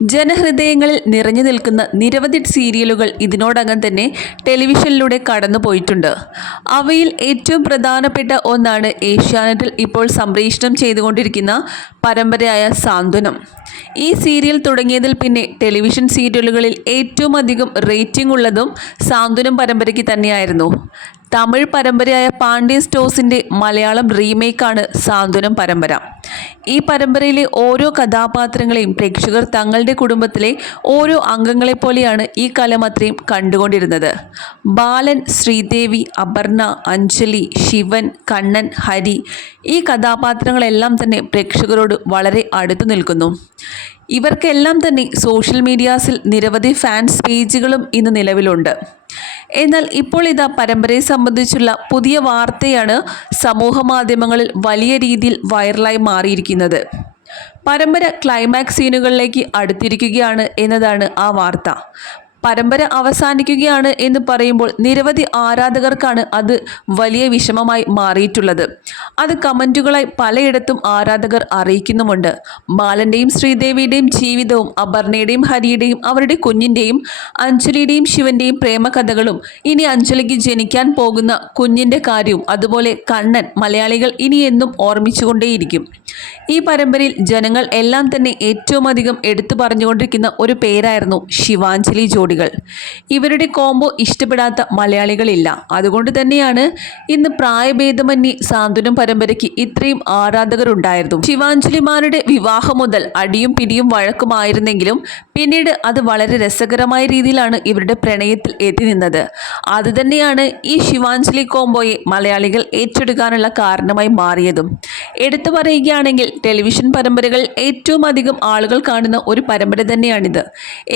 ജനഹൃദയങ്ങളിൽ നിറഞ്ഞു നിൽക്കുന്ന നിരവധി സീരിയലുകൾ ഇതിനോടകം തന്നെ ടെലിവിഷനിലൂടെ കടന്നുപോയിട്ടുണ്ട്. അവയിൽ ഏറ്റവും പ്രധാനപ്പെട്ട ഒന്നാണ് ഏഷ്യാനെറ്റിൽ ഇപ്പോൾ സംപ്രേഷണം ചെയ്തുകൊണ്ടിരിക്കുന്ന പരമ്പരയായ സാന്ത്വനം. ഈ സീരിയൽ തുടങ്ങിയതിൽ പിന്നെ ടെലിവിഷൻ സീരിയലുകളിൽ ഏറ്റവും അധികം റേറ്റിംഗ് ഉള്ളതും സാന്ത്വനം പരമ്പരയ്ക്ക് തന്നെയായിരുന്നു. തമിഴ് പരമ്പരയായ പാണ്ഡ്യൻ സ്റ്റോസിന്റെ മലയാളം റീമേക്കാണ് സാന്ത്വനം പരമ്പര. ഈ പരമ്പരയിലെ ഓരോ കഥാപാത്രങ്ങളെയും പ്രേക്ഷകർ തങ്ങളുടെ കുടുംബത്തിലെ ഓരോ അംഗങ്ങളെപ്പോലെയാണ് ഈ കലമത്രയും കണ്ടുകൊണ്ടിരുന്നത്. ബാലൻ ശ്രീദേവി അപർണ അഞ്ജലി ശിവൻ കണ്ണൻ ഹരി ഈ കഥാപാത്രങ്ങളെല്ലാം തന്നെ പ്രേക്ഷകരോട് വളരെ അടുത്തു നിൽക്കുന്നു. ഇവർക്കെല്ലാം തന്നെ സോഷ്യൽ മീഡിയാസിൽ നിരവധി ഫാൻസ് പേജുകളും ഇന്ന് നിലവിലുണ്ട്. എന്നാൽ ഇപ്പോൾ ഇതാ പരമ്പരയെ സംബന്ധിച്ചുള്ള പുതിയ വാർത്തയാണ് സമൂഹ മാധ്യമങ്ങളിൽ വലിയ രീതിയിൽ വൈറലായി മാറിയിരിക്കുന്നത്. പരമ്പര ക്ലൈമാക്സ് സീനുകളിലേക്ക് അടുത്തിരിക്കുകയാണ് എന്നതാണ് ആ വാർത്ത. പരമ്പര അവസാനിക്കുകയാണ് എന്ന് പറയുമ്പോൾ നിരവധി ആരാധകർക്കാണ് അത് വലിയ വിഷമമായി മാറിയിട്ടുള്ളത്. അത് കമന്റുകളായി പലയിടത്തും ആരാധകർ അറിയിക്കുന്നുമുണ്ട്. ബാലന്റെയും ശ്രീദേവിയുടെയും ജീവിതവും അപർണയുടെയും ഹരിയുടെയും അവരുടെ കുഞ്ഞിന്റെയും അഞ്ജലിയുടെയും ശിവന്റെയും പ്രേമകഥകളും ഇനി അഞ്ജലിക്ക് ജനിക്കാൻ പോകുന്ന കുഞ്ഞിന്റെ കാര്യവും അതുപോലെ കണ്ണൻ മലയാളികൾ ഇനി എന്നും ഓർമ്മിച്ചുകൊണ്ടേയിരിക്കും. ഈ പരമ്പരയിൽ ജനങ്ങൾ എല്ലാം തന്നെ ഏറ്റവും അധികം എടുത്തു പറഞ്ഞുകൊണ്ടിരിക്കുന്ന ഒരു പേരായിരുന്നു ശിവാഞ്ജലി ജോഡികൾ. ഇവരുടെ കോംബോ ഇഷ്ടപ്പെടാത്ത മലയാളികളില്ല. അതുകൊണ്ട് തന്നെയാണ് ഇന്ന് പ്രായഭേദമന്യേ സാന്ത്വനം പരമ്പരയ്ക്ക് ഇത്രയും ആരാധകരുണ്ടായിരുന്നു. ശിവാഞ്ജലിമാരുടെ വിവാഹം മുതൽ അടിയും പിടിയും വഴക്കുമായിരുന്നെങ്കിലും പിന്നീട് അത് വളരെ രസകരമായ രീതിയിലാണ് ഇവരുടെ പ്രണയത്തിൽ എത്തി നിന്നത്. അതുതന്നെയാണ് ഈ ശിവാഞ്ജലി കോംബോയെ മലയാളികൾ ഏറ്റെടുക്കാനുള്ള കാരണമായി മാറിയതും. എടുത്തു പറയുകയാണെങ്കിൽ ടെലിവിഷൻ പരമ്പരകൾ ഏറ്റവും അധികം ആളുകൾ കാണുന്ന ഒരു പരമ്പര തന്നെയാണിത്.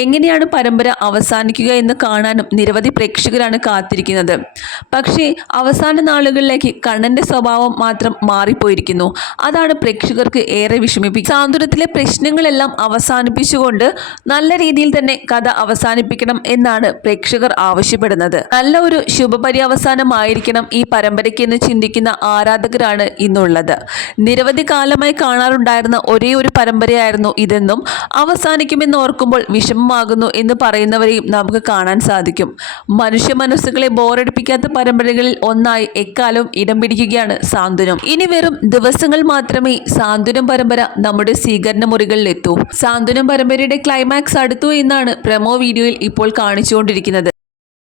എങ്ങനെയാണ് പരമ്പര അവസാനിക്കുക എന്ന് കാണാനും നിരവധി പ്രേക്ഷകരാണ് കാത്തിരിക്കുന്നത്. പക്ഷേ അവസാന നാളുകളിലേക്ക് കണ്ണന്റെ സ്വഭാവം മാത്രം മാറിപ്പോയിരിക്കുന്നു. അതാണ് പ്രേക്ഷകർക്ക് ഏറെ വിഷമിപ്പിക്കുക. സാന്ത്വനത്തിലെ പ്രശ്നങ്ങളെല്ലാം അവസാനിപ്പിച്ചുകൊണ്ട് നല്ല രീതിയിൽ തന്നെ കഥ അവസാനിപ്പിക്കണം എന്നാണ് പ്രേക്ഷകർ ആവശ്യപ്പെടുന്നത്. നല്ല ഒരു ശുഭപര്യവസാനമായിരിക്കണം ഈ പരമ്പരയ്ക്ക് എന്ന് ചിന്തിക്കുന്ന ആരാധകരാണ് ഇന്നുള്ളത്. നിരവധി കാലമായി കാണാറുണ്ടായിരുന്ന ഒരേ ഒരു പരമ്പരയായിരുന്നു ഇതെന്നും അവസാനിക്കുമെന്ന് ഓർക്കുമ്പോൾ വിഷമമാകുന്നു എന്ന് പറയുന്നവരെയും നമുക്ക് കാണാൻ സാധിക്കും. മനുഷ്യ മനസ്സുകളെ ബോറടിപ്പിക്കാത്ത പരമ്പരകളിൽ ഒന്നായി എക്കാലവും ഇടം പിടിക്കുകയാണ് സാന്ത്വനം. ഇനി വെറും ദിവസങ്ങൾ മാത്രമേ സാന്ത്വനം പരമ്പര നമ്മുടെ സ്വീകരണ മുറികളിൽ എത്തൂ സാന്ത്വനം പരമ്പരയുടെ ക്ലൈമാക്സ് അടുത്തു എന്നാണ് പ്രമോ വീഡിയോയിൽ ഇപ്പോൾ കാണിച്ചുകൊണ്ടിരിക്കുന്നത്.